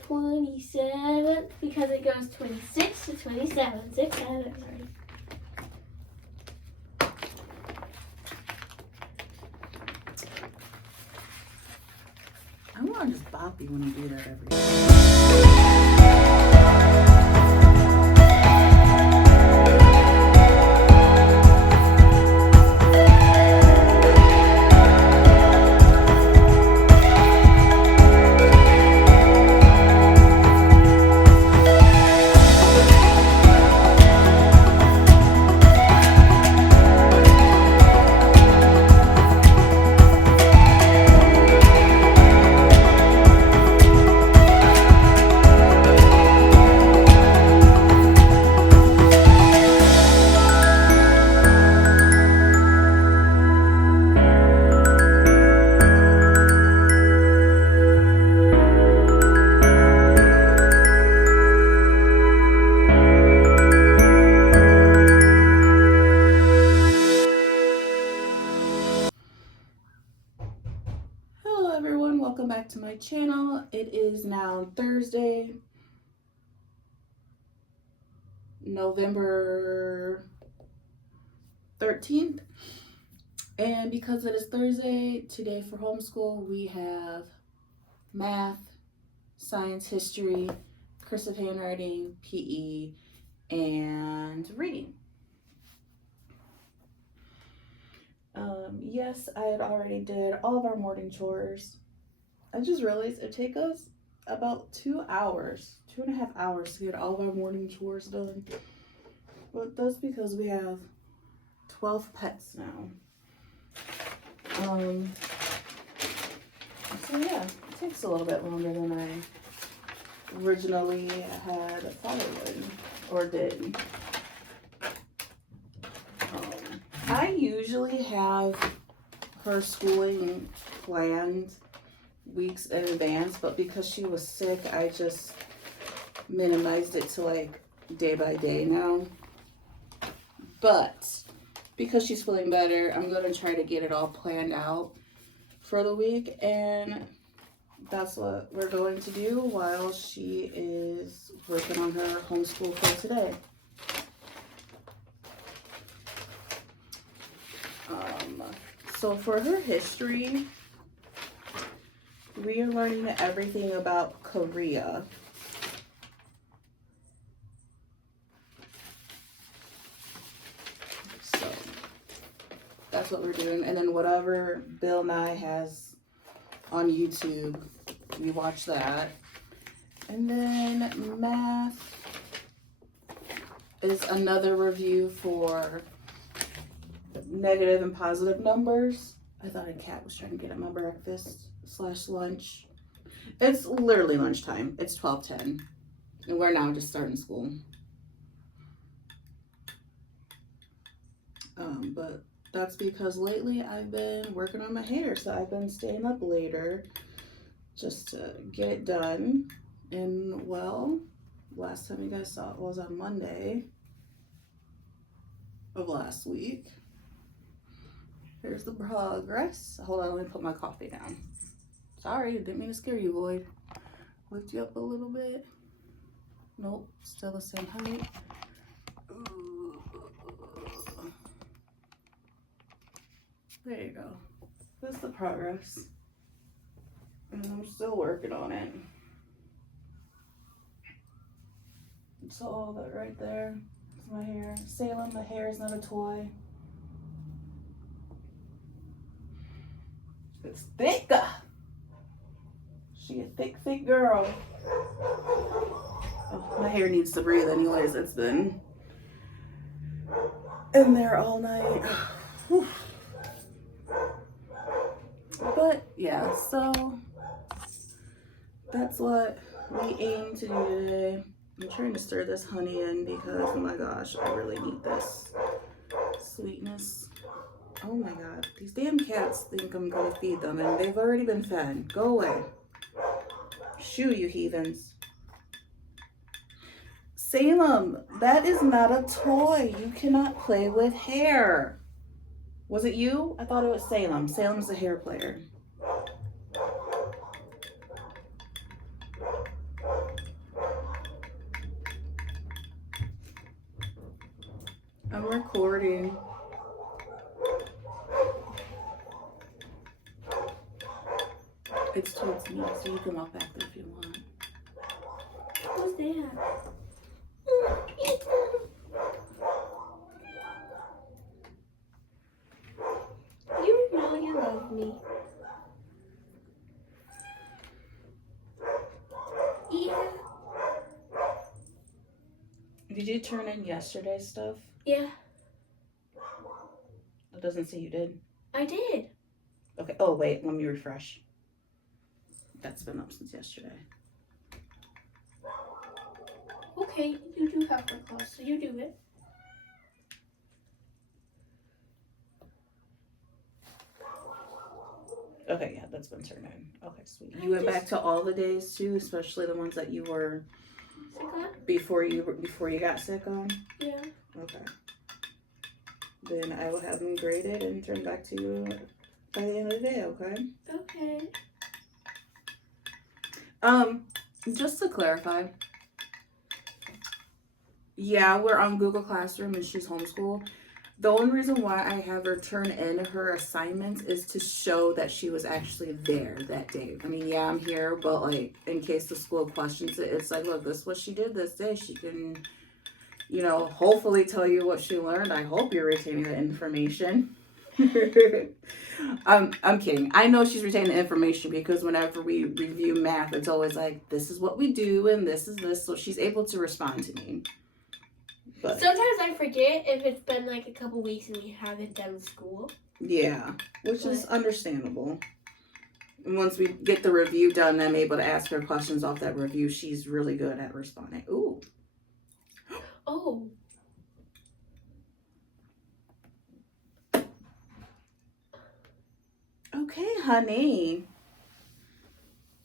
27th because it goes 26 to 27. 6 Saturdays already. I want to just bop you when you do that every day. Welcome back to my channel. It is now Thursday, November 13th, and because it is Thursday, today for homeschool we have math, science, history, cursive handwriting, PE, and reading. Yes, I had already did all of our morning chores. I just realized it takes us about 2 hours, 2.5 hours to get all of our morning chores done. But that's because we have 12 pets now. So yeah, it takes a little bit longer than I originally had thought it would, or did. I usually have her schooling planned weeks in advance, but because she was sick, I just minimized it to like day by day now. But because she's feeling better, I'm going to try to get it all planned out for the week, and that's what we're going to do while she is working on her homeschool for today. So for her history, we are learning everything about Korea. So that's what we're doing. And then whatever Bill Nye has on YouTube, we watch that. And then math is another review for negative and positive numbers. I thought a cat was trying to get at my breakfast / lunch. It's literally lunchtime. It's 12:10 and we're now just starting school. But that's because lately I've been working on my hair, so I've been staying up later just to get it done. And well, last time you guys saw it was on Monday of last week. Here's the progress. Hold on, let me put my coffee down. Sorry, didn't mean to scare you, Void. Lift you up a little bit. Nope, still the same height. Ooh. There you go. That's the progress. And I'm still working on it. So all that right there is my hair. Salem, the hair is not a toy. It's thicker. She a thick girl. Oh, my hair needs to breathe anyways. It's been in there all night. But yeah, so that's what we aim to do today. I'm trying to stir this honey in because, oh my gosh, I really need this sweetness. Oh my god, these damn cats think I'm gonna feed them and they've already been fed. Go away. Shoo, you heathens. Salem, that is not a toy. You cannot play with hair. Was it you? I thought it was Salem. Salem's the hair player. recording. It's towards me, so you can walk back there if you want. Who's that? You know you love me. Yeah. Did you turn in yesterday's stuff? Yeah, It doesn't say you did. I did. Okay. Oh, wait. Let me refresh. That's been up since yesterday. Okay, you do have my class, so you do it. Okay, yeah, that's been turned in. Okay, sweet. You went back to all the days too, especially the ones that you were Sick on? before you got sick on. Yeah. Okay. Then I will have them graded and turned back to you by the end of the day. Okay. Okay. Just to clarify. Yeah, we're on Google Classroom and she's homeschooled. The only reason why I have her turn in her assignments is to show that she was actually there that day. I mean, yeah, I'm here, but like in case the school questions it, it's like, look, this is what she did this day. She can, hopefully tell you what she learned. I hope you're retaining the information. I'm kidding. I know she's retaining the information because whenever we review math, it's always like, this is what we do and this is this. So she's able to respond to me. But sometimes I forget if it's been like a couple weeks and we haven't done school. yeah, which is understandable. And once we get the review done, I'm able to ask her questions off that review. She's really good at responding. Ooh. Oh. Okay, honey.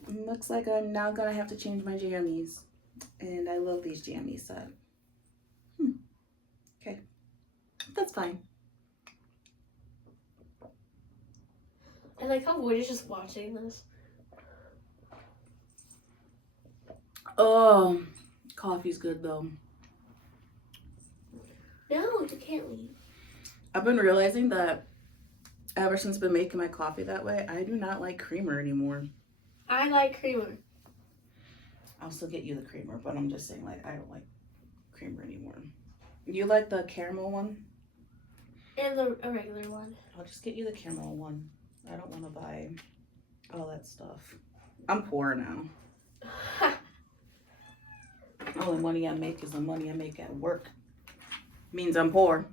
Looks like I'm now gonna have to change my jammies. And I love these jammies set. Okay. That's fine. I like how Wood is just watching this. Oh, coffee's good though. No, you can't leave. I've been realizing that ever since I've been making my coffee that way, I do not like creamer anymore. I like creamer. I'll still get you the creamer, but I'm just saying, like, I don't like creamer anymore. You like the caramel one? And a regular one. I'll just get you the caramel one. I don't want to buy all that stuff. I'm poor now. Only money I make is the money I make at work. Means I'm poor.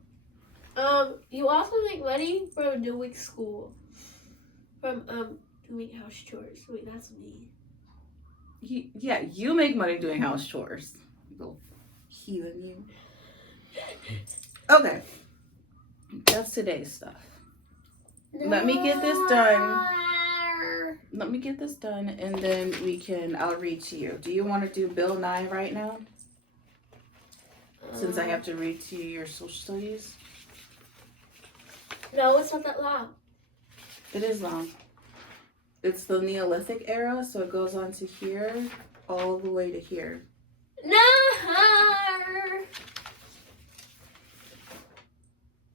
You also make money from doing school. From doing house chores. Wait, that's me. Yeah, you make money doing house chores. Little heathen you. Okay. That's today's stuff. Let me get this done. Let me get this done and then I'll read to you. Do you want to do Bill Nye right now? Since I have to read to you your social studies? No, it's not that long. It is long. It's the Neolithic era, so it goes on to here, all the way to here. No!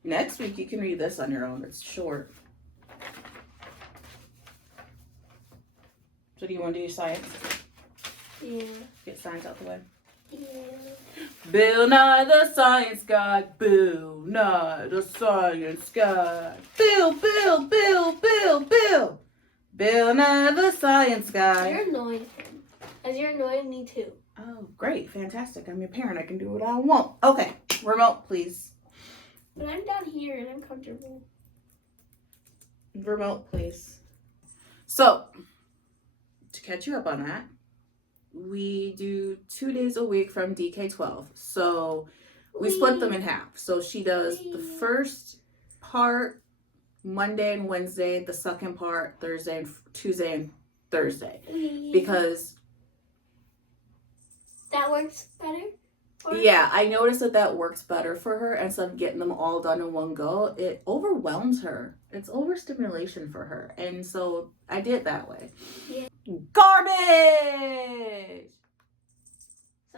Next week, you can read this on your own. It's short. So do you want to do science? Yeah. Get science out the way. Yeah. Bill Nye the Science Guy. Bill Nye the Science Guy. Bill. Bill Nye the Science Guy. You're annoying him. As you're annoying me too. Oh, great. Fantastic. I'm your parent. I can do what I want. Okay. Remote, please. But I'm down here and I'm comfortable. Remote, please. So, to catch you up on that, we do 2 days a week from DK12. So, we split them in half. So, she does the first part Monday and Wednesday, the second part Thursday and Tuesday and Thursday. Because that works better? Yeah, I noticed that works better for her. Instead of getting them all done in one go, it overwhelms her. It's overstimulation for her. And so I did it that way. Yeah. Garbage!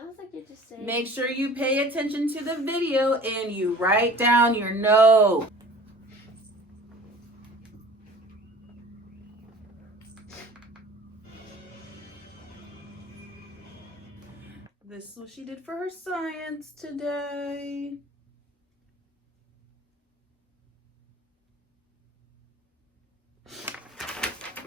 Sounds like you're just saying. Make sure you pay attention to the video and you write down your note. This is what she did for her science today.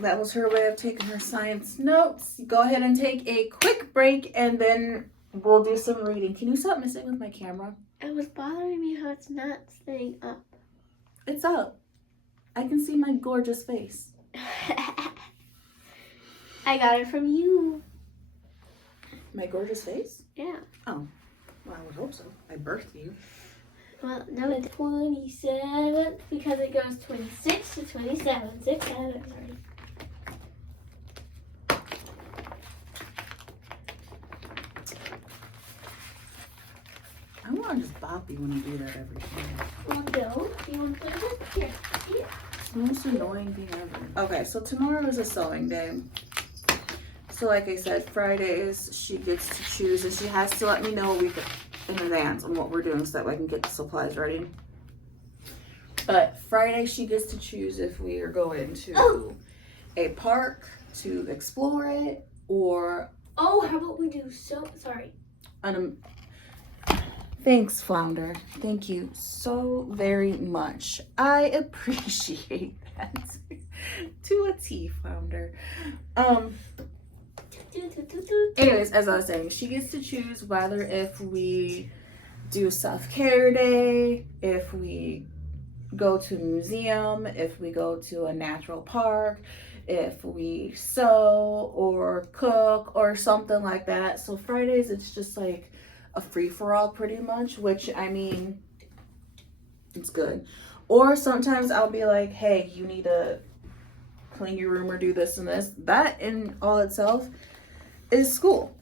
That was her way of taking her science notes. Go ahead and take a quick break and then we'll do some reading. Can you stop messing with my camera? It was bothering me how it's not staying up. It's up. I can see my gorgeous face. I got it from you. My gorgeous face? Yeah. Oh, well, I would hope so. I birthed you. Well, no, it's 27th because it goes 26 to 27. 6 hours already. I want to just bop you when you do that every time. Well, no. You want to put it in? Here. It's the most annoying thing ever. Okay, so tomorrow is a sewing day. So like I said, Fridays she gets to choose and she has to let me know a week in advance on what we're doing so that I can get the supplies ready. But Friday she gets to choose if we are going to a park to explore it or... Oh, how about we do sorry. Thanks, Flounder. Thank you so very much. I appreciate that. To a T, Flounder. Anyways, as I was saying, she gets to choose whether if we do self-care day, if we go to a museum, if we go to a natural park, if we sew or cook or something like that. So Fridays, it's just like a free-for-all pretty much, which I mean, it's good. Or sometimes I'll be like, hey, you need to clean your room or do this and this. That in all itself is school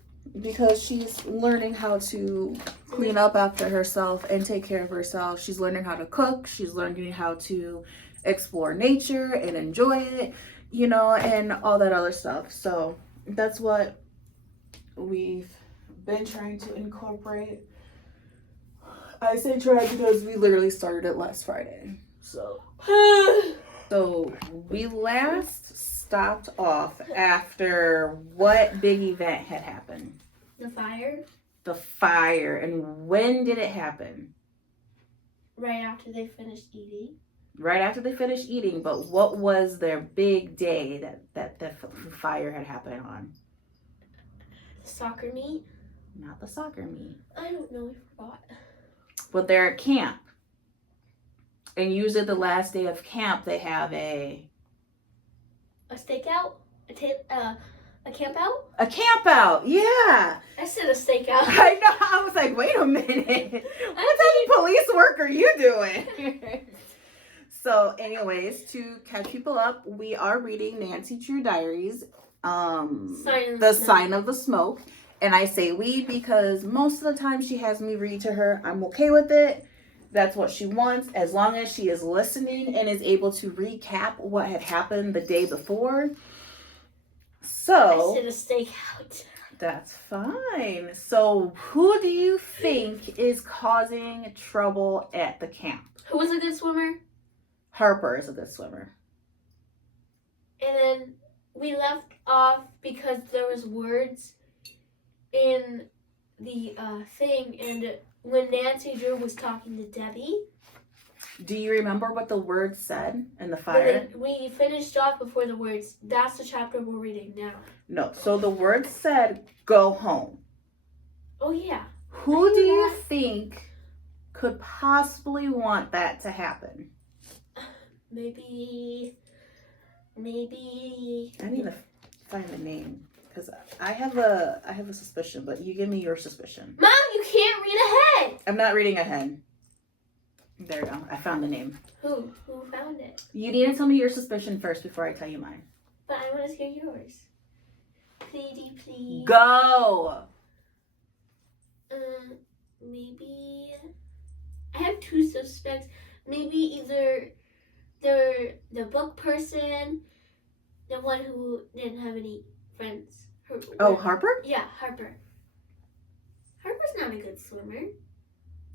because she's learning how to clean up after herself and take care of herself. She's learning how to cook. She's learning how to explore nature and enjoy it, you know, and all that other stuff. So that's what we've been trying to incorporate. I say try because we literally started it last Friday. So we last stopped off after what big event had happened? The fire? The fire. And when did it happen? Right after they finished eating. Right after they finished eating, but what was their big day that the fire had happened on? The soccer meet? Not the soccer meet. I don't know, I forgot. But they're at camp. And usually the last day of camp, they have a stakeout? A camp out? A camp out, yeah. I said a stakeout. I know, I was like, wait a minute. What type of police work are you doing? So anyways, to catch people up, we are reading Nancy Drew Diaries, The Sign of the Smoke. And I say we because most of the time she has me read to her. I'm okay with it. That's what she wants, as long as she is listening and is able to recap what had happened the day before. So I said a stakeout. That's fine. So who do you think is causing trouble at the camp? Who was a good swimmer? Harper is a good swimmer. And then we left off because there was words in the thing, and when Nancy Drew was talking to Debbie. Do you remember what the words said in the fire? We finished off before the words. That's the chapter we're reading now. No. So the words said, go home. Oh, yeah. Who do you think could possibly want that to happen? Maybe. I need to find the name because I have a suspicion, but you give me your suspicion. Mom, you can't read ahead. I'm not reading ahead. There you go. I found the name. Who found it? You need to tell me your suspicion first before I tell you mine. But I want to hear yours. Please. Go. Maybe I have two suspects. Maybe either they're the book person, the one who didn't have any friends. Oh, Harper? Yeah, Harper. Harper's not a good swimmer.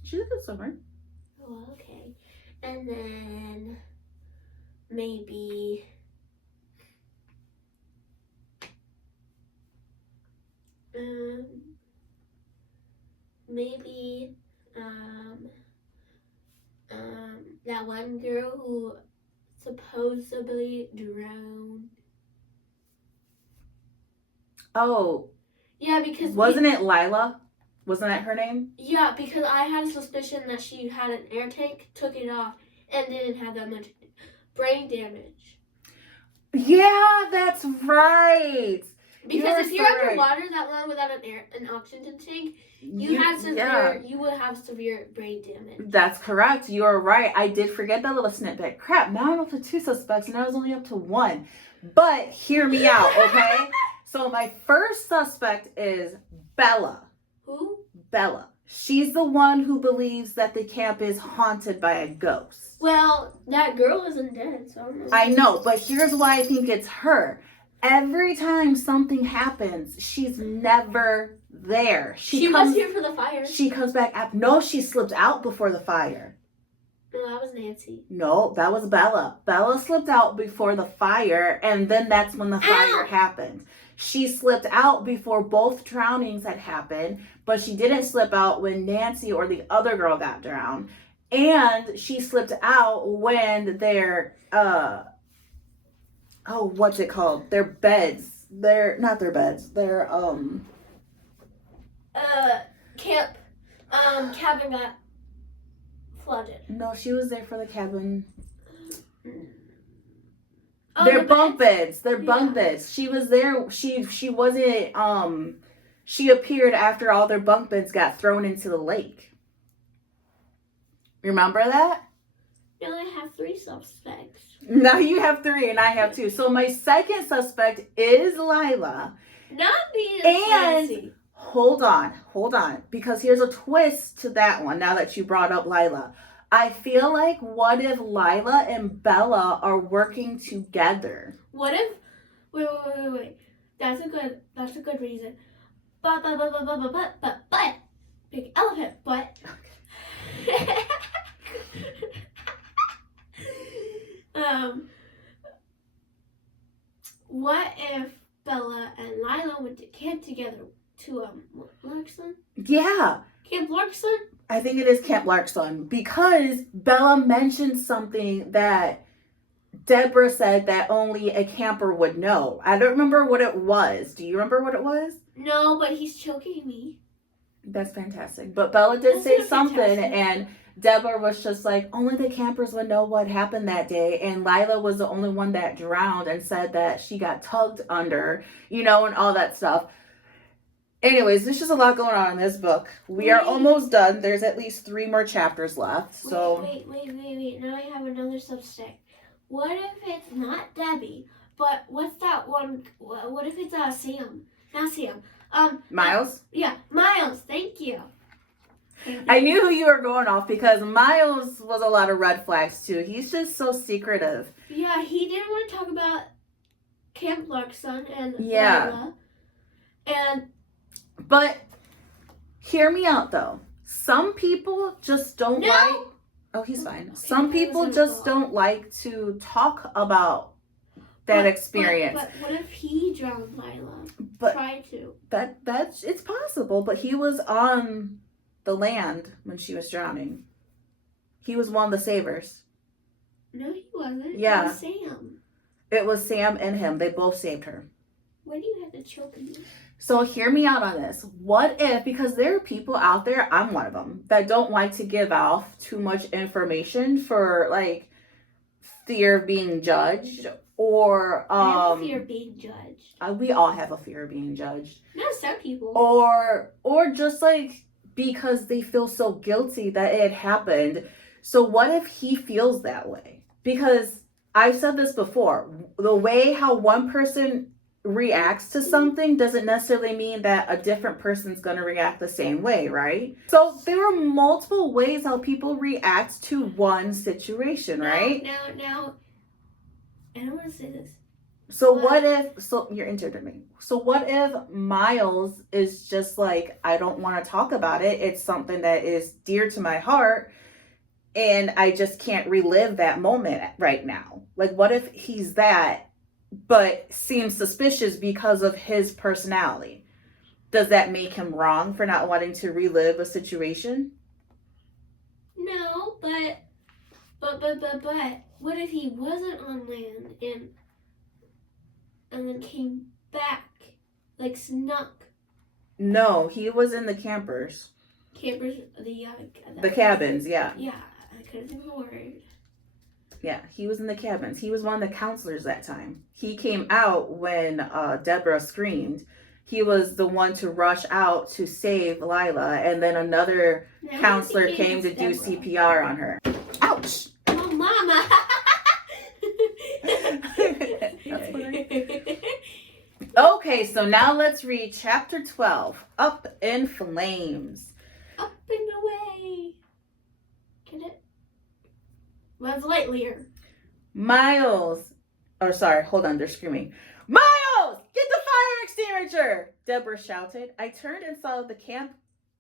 She's a good swimmer. Oh, okay. And then maybe maybe that one girl who supposedly drowned. Oh, Yeah, because wasn't it Lila? Wasn't that her name? Yeah, because I had a suspicion that she had an air tank, took it off, and didn't have that much brain damage. Yeah, that's right. Because if you're underwater that long without an oxygen tank, you would have severe brain damage. That's correct. You're right. I did forget that little snippet. Crap, now I'm up to 2 suspects and I was only up to 1. But hear me out, okay? So my first suspect is Bella. Who? Bella. She's the one who believes that the camp is haunted by a ghost. Well, that girl isn't dead, so I don't know. I know, but here's why I think it's her. Every time something happens, she's never there. She was here for the fire. She comes back. No, she slipped out before the fire. No, that was Nancy. No, that was Bella. Bella slipped out before the fire, and then that's when the fire happened. She slipped out before both drownings had happened, but she didn't slip out when Nancy or the other girl got drowned. And she slipped out when their, what's it called? Their beds. Not their beds. Their, cabin got flooded. No, she was there for the cabin. Oh, They're bunk beds. They're bunk beds. She was there. She wasn't, she appeared after all their bunk beds got thrown into the lake. Remember that? Now I have 3 suspects. Now you have 3 and I have 2. So my second suspect is Lila. Not me. And hold on. Because here's a twist to that one now that you brought up Lila. I feel like what if Lila and Bella are working together? What if wait. That's a good reason. But big elephant, but what if Bella and Lila went to camp together to Larkson? Yeah. Camp Larkson? I think it is Camp Larkson because Bella mentioned something that Deborah said that only a camper would know. I don't remember what it was. Do you remember what it was? No, but he's choking me. That's fantastic. But Bella did say something and Deborah was just like, only the campers would know what happened that day. And Lila was the only one that drowned and said that she got tugged under, and all that stuff. Anyways, there's just a lot going on in this book. We are almost done. There's at least 3 more chapters left. So Wait. Now I have another suspect. What if it's not Debbie, but what's that one? What if it's Sam? Not Sam. Miles? Miles. Thank you. I knew who you were going off because Miles was a lot of red flags too. He's just so secretive. Yeah, he didn't want to talk about Camp Larkson and Lila. But hear me out though. Some people just don't like. Oh, he's fine. Some people just don't like to talk about that experience. But what if he drowned Lila? Try to. That's it's possible, but he was on the land when she was drowning. He was one of the savers. No, he wasn't. Yeah. It was Sam. It was Sam and him. They both saved her. Why do you have to choke me? So hear me out on this. What if, because there are people out there, I'm one of them, that don't like to give off too much information for like fear of being judged or I have a fear of being judged. We all have a fear of being judged. Not some people. Or just like because they feel so guilty that it happened. So what if he feels that way? Because I've said this before, the way how one person reacts to something doesn't necessarily mean that a different person's going to react the same way, right? So there are multiple ways how people react to one situation, right? Now, I don't want to say this. So what if, so you're interviewing. So what if Miles is just like, I don't want to talk about it. It's something that is dear to my heart and I just can't relive that moment right now. Like what if he's that, but seems suspicious because of his personality? Does that make him wrong for not wanting to relive a situation? No, but what if he wasn't on land and then came back, like snuck? No, he was in the campers. Campers, The cabins, yeah. Yeah, I couldn't think of the word. Yeah, he was in the cabins. He was one of the counselors that time. He came out when Deborah screamed. He was the one to rush out to save Lila, and then another counselor came to do CPR on her. Ouch! Oh, Mama! That's funny. Okay, so now let's read chapter 12, Up in Flames. Up and away. Get it? Buzz Lightyear. Miles. Oh, sorry, hold on, they're screaming. Miles, get the fire extinguisher! Deborah shouted. I turned and saw the camp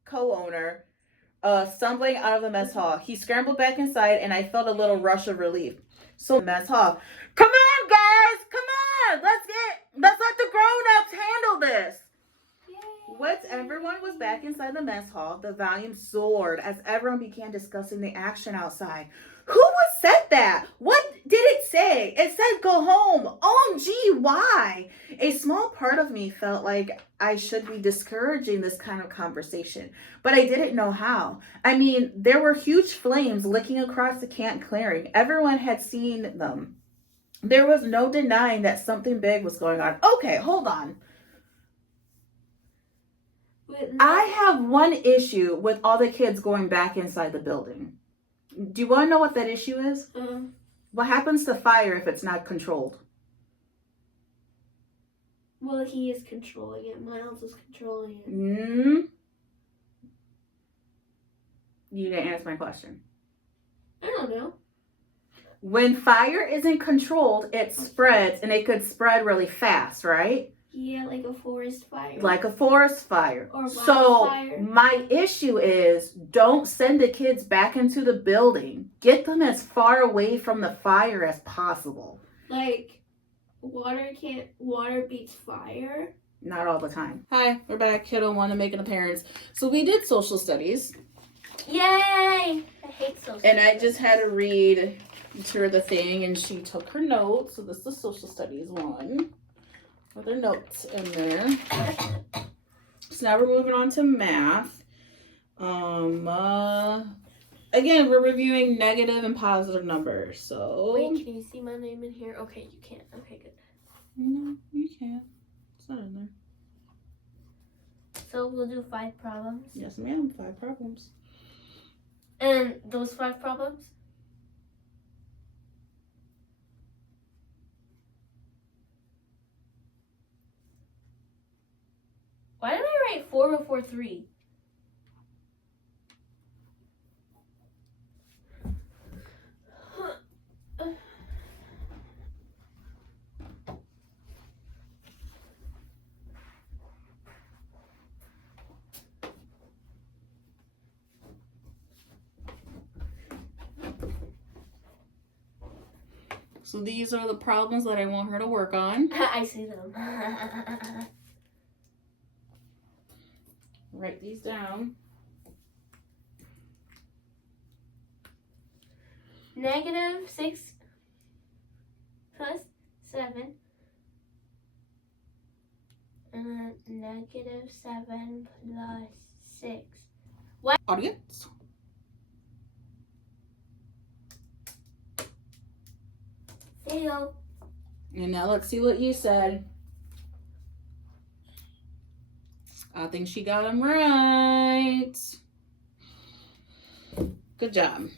co-owner stumbling out of the mess hall. He scrambled back inside, and I felt a little rush of relief. So, mess hall. Come on, guys! Come on! Let's let the grown-ups handle this. Yay. Once everyone was back inside the mess hall, the volume soared as everyone began discussing the action outside. Who said that? What did it say? It said go home. OMG, why? A small part of me felt like I should be discouraging this kind of conversation, but I didn't know how. I mean, there were huge flames licking across the camp clearing. Everyone had seen them. There was no denying that something big was going on. Okay, hold on. I have one issue with all the kids going back inside the building. Do you want to know what that issue is? What happens to fire if it's not controlled? Well, he is controlling it. Miles is controlling it. You didn't answer my question. I don't know. When fire isn't controlled, it spreads, and it could spread really fast, right? Yeah, like a forest fire. Like a forest fire. Or so wildfire. My issue is don't send the kids back into the building. Get them as far away from the fire as possible. Like water beats fire. Not all the time. Hi, we're back. Kiddo want to make an appearance. So we did social studies. Yay! I hate social And studies. I just had to read to her the thing, and she took her notes. So this is the social studies one. Other notes in there. So now we're moving on to math. Again, we're reviewing negative and positive numbers. So wait, can you see my name in here? Okay, you can't. Okay, good. No, you can't. It's not in there. So we'll do 5 problems. Yes, ma'am. 5 problems. And those 5 problems? Why did I write 4 before 3? So these are the problems that I want her to work on. I see them. Write these down. -6 plus 7. And then -7 plus 6. Audience. Fail. And now let's see what you said. I think she got them right. Good job.